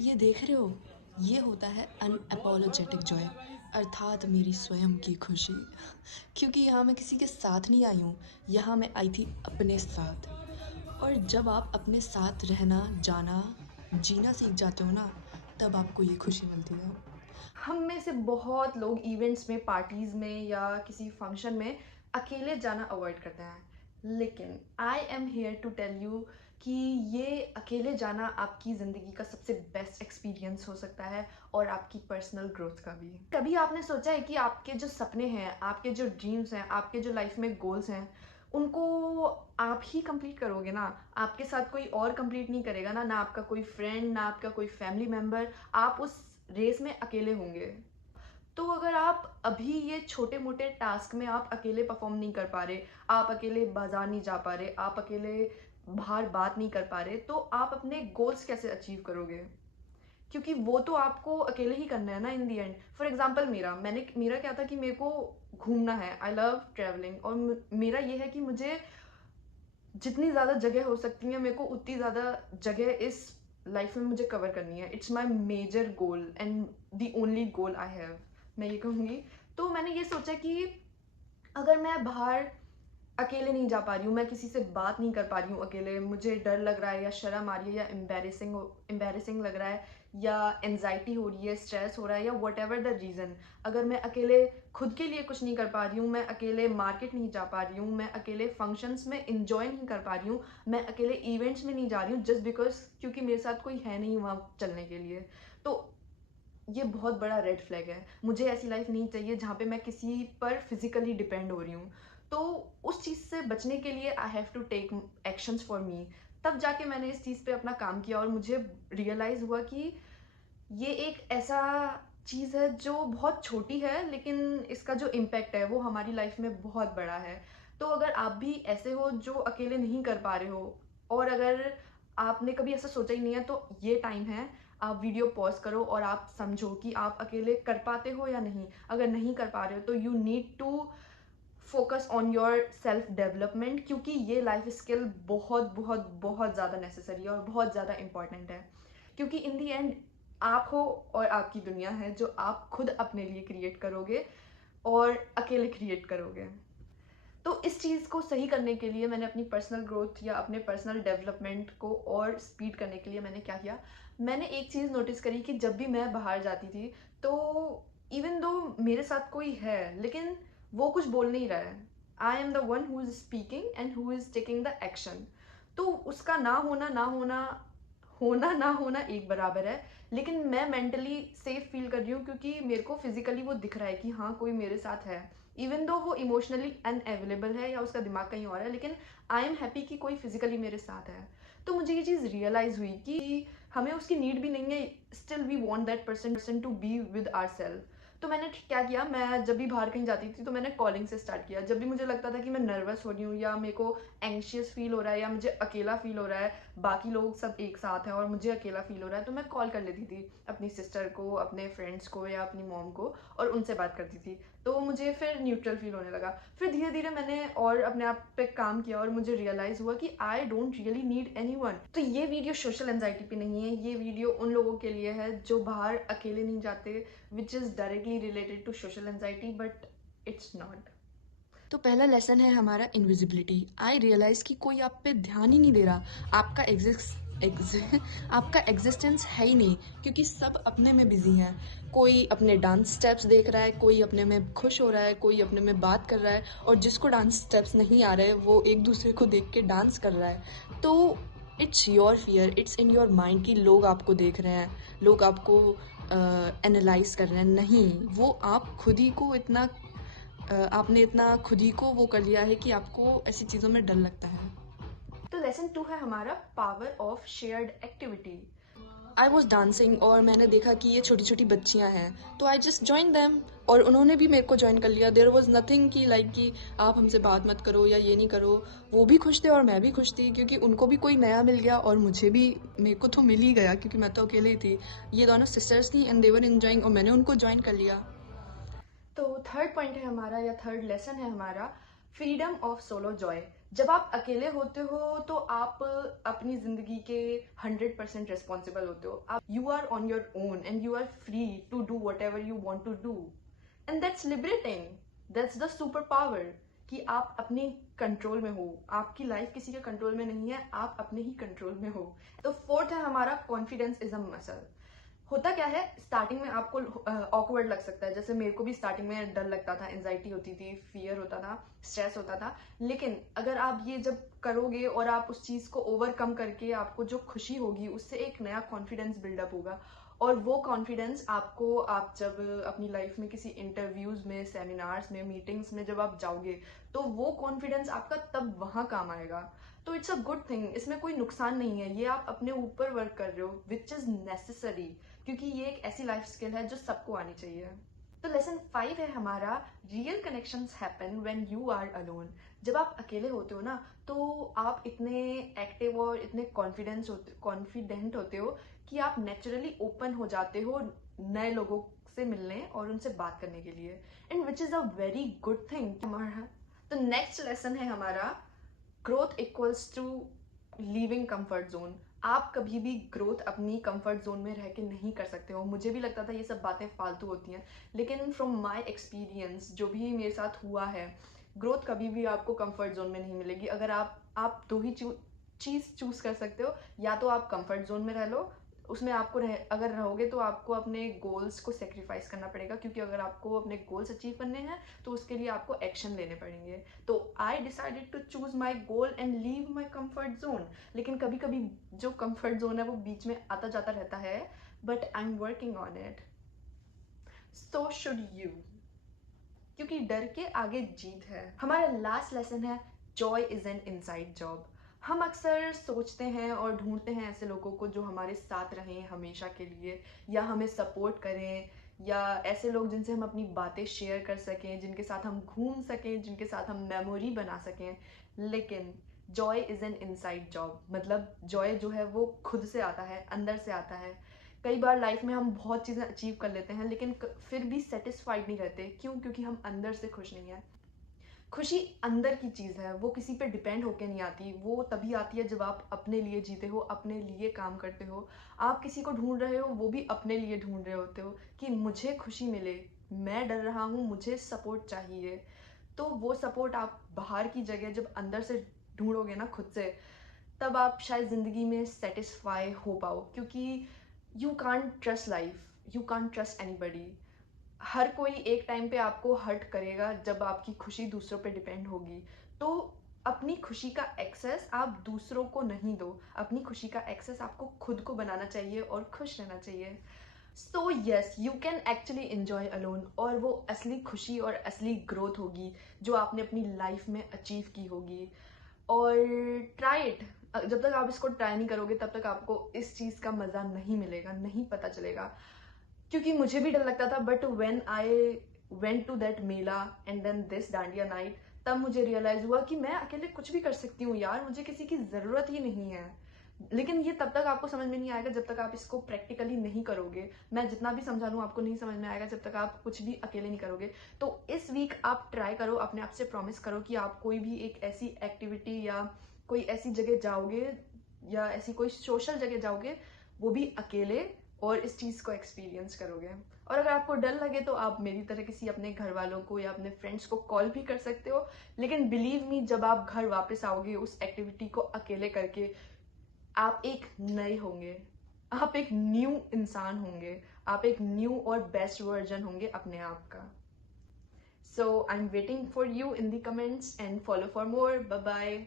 ये देख रहे हो, ये होता है अनअपोलोजेटिक जॉय, अर्थात मेरी स्वयं की खुशी। क्योंकि यहाँ मैं किसी के साथ नहीं आई हूँ, यहाँ मैं आई थी अपने साथ। और जब आप अपने साथ रहना, जाना, जीना सीख जाते हो ना, तब आपको ये खुशी मिलती है। हम में से बहुत लोग इवेंट्स में, पार्टीज़ में या किसी फंक्शन में अकेले जाना अवॉइड करते हैं, लेकिन I am here to tell you कि ये अकेले जाना आपकी ज़िंदगी का सबसे बेस्ट एक्सपीरियंस हो सकता है और आपकी पर्सनल ग्रोथ का भी। कभी आपने सोचा है कि आपके जो सपने हैं, आपके जो ड्रीम्स हैं, आपके जो लाइफ में गोल्स हैं, उनको आप ही कंप्लीट करोगे ना? आपके साथ कोई और कंप्लीट नहीं करेगा ना, ना आपका कोई फ्रेंड, ना आपका कोई फैमिली मेंबर। आप उस रेस में अकेले होंगे। तो अगर आप अभी ये छोटे-मोटे टास्क में आप अकेले परफॉर्म नहीं कर पा रहे, आप अकेले बाज़ार नहीं जा पा रहे, आप अकेले बाहर बात नहीं कर पा रहे, तो आप अपने गोल्स कैसे अचीव करोगे? क्योंकि वो तो आपको अकेले ही करना है ना in the end. For example मेरा क्या था कि मेरे को घूमना है, आई लव ट्रैवलिंग, और मेरा ये है कि मुझे जितनी ज़्यादा जगह हो सकती है मेरे को उतनी ज़्यादा जगह इस लाइफ में मुझे कवर करनी है। It's my major goal and the only goal I have, मैं ये कहूँगी। तो मैंने ये सोचा कि अगर मैं बाहर अकेले नहीं जा पा रही हूँ, मैं किसी से बात नहीं कर पा रही हूँ अकेले, मुझे डर लग रहा है या शर्म आ रही है या एम्बैरेसिंग लग रहा है या एनजाइटी हो रही है, स्ट्रेस हो रहा है या वट एवर द रीज़न, अगर मैं अकेले खुद के लिए कुछ नहीं कर पा रही हूँ, मैं अकेले मार्केट नहीं जा पा रही हूँ, मैं अकेले फंक्शंस में इंजॉय नहीं कर पा रही हूँ, मैं अकेले इवेंट्स में नहीं जा रही हूँ जस्ट बिकॉज क्योंकि मेरे साथ कोई है नहीं वहाँ चलने के लिए, तो ये बहुत बड़ा रेड फ्लैग है। मुझे ऐसी लाइफ नहीं चाहिए जहाँ पे मैं किसी पर फिजिकली डिपेंड हो रही हूँ। तो उस चीज़ से बचने के लिए I have to take actions for me. तब जाके मैंने इस चीज़ पे अपना काम किया और मुझे रियलाइज़ हुआ कि ये एक ऐसा चीज़ है जो बहुत छोटी है, लेकिन इसका जो इम्पैक्ट है वो हमारी लाइफ में बहुत बड़ा है। तो अगर आप भी ऐसे हो जो अकेले नहीं कर पा रहे हो, और अगर आपने कभी ऐसा सोचा ही नहीं है, तो ये टाइम है, आप वीडियो पॉज करो और आप समझो कि आप अकेले कर पाते हो या नहीं। अगर नहीं कर पा रहे हो तो you need to focus on your self development, क्योंकि ये लाइफ स्किल बहुत बहुत बहुत ज़्यादा नेसेसरी है और बहुत ज़्यादा इंपॉर्टेंट है। क्योंकि इन दी एंड आप हो और आपकी दुनिया है जो आप खुद अपने लिए क्रिएट करोगे और अकेले क्रिएट करोगे। तो इस चीज़ को सही करने के लिए मैंने अपनी पर्सनल ग्रोथ या अपने पर्सनल डेवलपमेंट को और स्पीड करने के लिए मैंने क्या किया, मैंने एक चीज़ नोटिस करी कि जब भी मैं बाहर जाती थी, तो इवन दो मेरे साथ कोई है, लेकिन वो कुछ बोल नहीं रहा है, I am the one who is speaking and who is taking the action. तो उसका ना होना एक बराबर है, लेकिन मैं मेंटली सेफ फील कर रही हूँ क्योंकि मेरे को फिजिकली वो दिख रहा है कि हाँ कोई मेरे साथ है, इवन दो वो इमोशनली अनअवेलेबल है या उसका दिमाग कहीं और है, लेकिन आई एम हैप्पी कि कोई फिजिकली मेरे साथ है। तो मुझे ये चीज़ रियलाइज़ हुई कि हमें उसकी नीड भी नहीं है, still we want that person to be with our self. तो मैंने क्या किया, मैं जब भी बाहर कहीं जाती थी तो मैंने कॉलिंग से स्टार्ट किया। जब भी मुझे लगता था कि मैं नर्वस हो रही हूँ या मेरे को एंग्शियस फील हो रहा है या मुझे अकेला फील हो रहा है, बाकी लोग सब एक साथ हैं और मुझे अकेला फील हो रहा है, तो मैं कॉल कर लेती थी अपनी सिस्टर को, अपने फ्रेंड्स को या अपनी मॉम को, और उनसे बात करती थी। तो मुझे फिर न्यूट्रल फील होने लगा। फिर धीरे धीरे मैंने और अपने आप पे काम किया और मुझे रियलाइज़ हुआ कि I don't really need anyone. तो ये वीडियो सोशल एंजाइटी पे नहीं है, ये वीडियो उन लोगों के लिए है जो बाहर अकेले नहीं जाते, which is directly related to social anxiety, but it's not. तो पहला लेसन है हमारा इनविजिबिलिटी। आई रियलाइज कि कोई आप पे ध्यान ही नहीं दे रहा, आपका एग्जिस्टेंस है ही नहीं, क्योंकि सब अपने में बिजी हैं। कोई अपने डांस स्टेप्स देख रहा है, कोई अपने में खुश हो रहा है, कोई अपने में बात कर रहा है, और जिसको डांस स्टेप्स नहीं आ रहे वो एक दूसरे को देख के डांस कर रहा है। तो it's your fear, it's in your mind कि लोग आपको देख रहे हैं, लोग आपको एनालाइज कर रहे हैं। नहीं, वो आप खुद ही को इतना आपने इतना खुद ही को वो कर लिया है कि आपको ऐसी चीज़ों में डर लगता है। तो लेसन 2 है हमारा power of shared activity. I was dancing और मैंने देखा कि ये छोटी छोटी बच्चियां हैं, तो आई जस्ट ज्वाइन दैम, और उन्होंने भी मेरे को ज्वाइन कर लिया। देयर वॉज नथिंग कि लाइक कि आप हमसे बात मत करो या ये नहीं करो। वो भी खुश थे और मैं भी खुश थी, क्योंकि उनको भी कोई नया मिल गया और मुझे भी, मेरे को तो मिल ही गया क्योंकि मैं तो अकेले ही थी। ये दोनों सिस्टर्स थी एंड देवर एंजॉइंग, और मैंने उनको ज्वाइन कर लिया। तो थर्ड पॉइंट है हमारा, या थर्ड लेसन है हमारा, फ्रीडम ऑफ सोलो जॉय। जब आप अकेले होते हो तो आप अपनी जिंदगी के 100% रिस्पॉन्सिबल होते हो। आप you are on your own and you are free to do whatever you want to do, and that's liberating, that's the super power कि आप अपने कंट्रोल में हो। आपकी लाइफ किसी के कंट्रोल में नहीं है, आप अपने ही कंट्रोल में हो। तो फोर्थ है हमारा कॉन्फिडेंस इज अ मसल। होता क्या है, स्टार्टिंग में आपको ऑकवर्ड लग सकता है, जैसे मेरे को भी स्टार्टिंग में डर लगता था, एंजाइटी होती थी, फियर होता था, स्ट्रेस होता था। लेकिन अगर आप ये जब करोगे और आप उस चीज को ओवरकम करके आपको जो खुशी होगी उससे एक नया कॉन्फिडेंस बिल्डअप होगा। और वो कॉन्फिडेंस आपको, आप जब अपनी लाइफ में किसी इंटरव्यूज में, सेमिनार्स में, मीटिंग्स में जब आप जाओगे तो वो कॉन्फिडेंस आपका तब वहां काम आएगा। तो इट्स अ गुड थिंग, इसमें कोई नुकसान नहीं है, ये आप अपने ऊपर वर्क कर रहे हो विच इज नेसेसरी, क्योंकि ये एक ऐसी लाइफ स्किल है जो सबको आनी चाहिए। तो लेसन 5 है हमारा, real connections happen when you are alone. जब आप अकेले होते हो ना तो आप इतने एक्टिव और इतने कॉन्फिडेंट होते हो कि आप नेचुरली ओपन हो जाते हो नए लोगों से मिलने और उनसे बात करने के लिए, and which is a very good thing हमारा। तो नेक्स्ट लेसन है हमारा, growth equals to leaving comfort zone. आप कभी भी ग्रोथ अपनी कंफर्ट जोन में रह के नहीं कर सकते हो। मुझे भी लगता था ये सब बातें फालतू होती हैं, लेकिन फ्रॉम माय एक्सपीरियंस जो भी मेरे साथ हुआ है, ग्रोथ कभी भी आपको कंफर्ट जोन में नहीं मिलेगी। अगर आप दो ही चीज चूज कर सकते हो, या तो आप कंफर्ट जोन में रह लो, उसमें आपको अगर रहोगे तो आपको अपने गोल्स को सेक्रीफाइस करना पड़ेगा, क्योंकि अगर आपको अपने गोल्स अचीव करने हैं तो उसके लिए आपको एक्शन लेने पड़ेंगे। तो I decided to choose my goal and leave my comfort zone. लेकिन कभी कभी जो कंफर्ट जोन है वो बीच में आता जाता रहता है, but I am working on it, so should you, क्योंकि डर के आगे जीत है। हमारा लास्ट लेसन है, Joy is an inside job. हम अक्सर सोचते हैं और ढूंढते हैं ऐसे लोगों को जो हमारे साथ रहें हमेशा के लिए, या हमें सपोर्ट करें, या ऐसे लोग जिनसे हम अपनी बातें शेयर कर सकें, जिनके साथ हम घूम सकें, जिनके साथ हम मेमोरी बना सकें। लेकिन Joy is an inside job, मतलब जॉय जो है वो खुद से आता है, अंदर से आता है। कई बार लाइफ में हम बहुत चीज़ें अचीव कर लेते हैं लेकिन फिर भी सेटिस्फाइड नहीं रहते। क्यों? क्योंकि हम अंदर से खुश नहीं है। खुशी अंदर की चीज़ है, वो किसी पे डिपेंड होके नहीं आती, वो तभी आती है जब आप अपने लिए जीते हो, अपने लिए काम करते हो। आप किसी को ढूंढ रहे हो, वो भी अपने लिए ढूंढ रहे होते हो कि मुझे खुशी मिले, मैं डर रहा हूँ, मुझे सपोर्ट चाहिए। तो वो सपोर्ट आप बाहर की जगह जब अंदर से ढूंढोगे ना खुद से, तब आप शायद ज़िंदगी में सेटिस्फाई हो पाओ, क्योंकि you can't trust life, you can't trust anybody. हर कोई एक टाइम पे आपको हर्ट करेगा जब आपकी खुशी दूसरों पे डिपेंड होगी। तो अपनी खुशी का एक्सेस आप दूसरों को नहीं दो, अपनी खुशी का एक्सेस आपको खुद को बनाना चाहिए और खुश रहना चाहिए। So yes, you can actually enjoy alone, और वो असली खुशी और असली ग्रोथ होगी जो आपने अपनी लाइफ में अचीव की होगी। और ट्राई इट, जब तक आप इसको ट्राई नहीं करोगे तब तक आपको इस चीज़ का मज़ा नहीं मिलेगा, नहीं पता चलेगा। क्योंकि मुझे भी डर लगता था, but when I went to that mela and then this dandiya night, तब मुझे रियलाइज हुआ कि मैं अकेले कुछ भी कर सकती हूँ यार, मुझे किसी की ज़रूरत ही नहीं है। लेकिन ये तब तक आपको समझ में नहीं आएगा जब तक आप इसको प्रैक्टिकली नहीं करोगे। मैं जितना भी समझा लूँ आपको नहीं समझ में आएगा जब तक आप कुछ भी अकेले नहीं करोगे। तो इस वीक आप ट्राई करो, अपने आप से प्रॉमिस करो कि आप कोई भी एक ऐसी एक्टिविटी या कोई ऐसी जगह जाओगे, या ऐसी कोई सोशल जगह जाओगे, वो भी अकेले, और इस चीज़ को एक्सपीरियंस करोगे। और अगर आपको डर लगे तो आप मेरी तरह किसी अपने घर वालों को या अपने फ्रेंड्स को कॉल भी कर सकते हो। लेकिन बिलीव मी, जब आप घर वापस आओगे उस एक्टिविटी को अकेले करके, आप एक नए होंगे, आप एक न्यू इंसान होंगे, आप एक न्यू और बेस्ट वर्जन होंगे अपने आप का। So I am waiting for you in the comments and follow for more. Bye bye.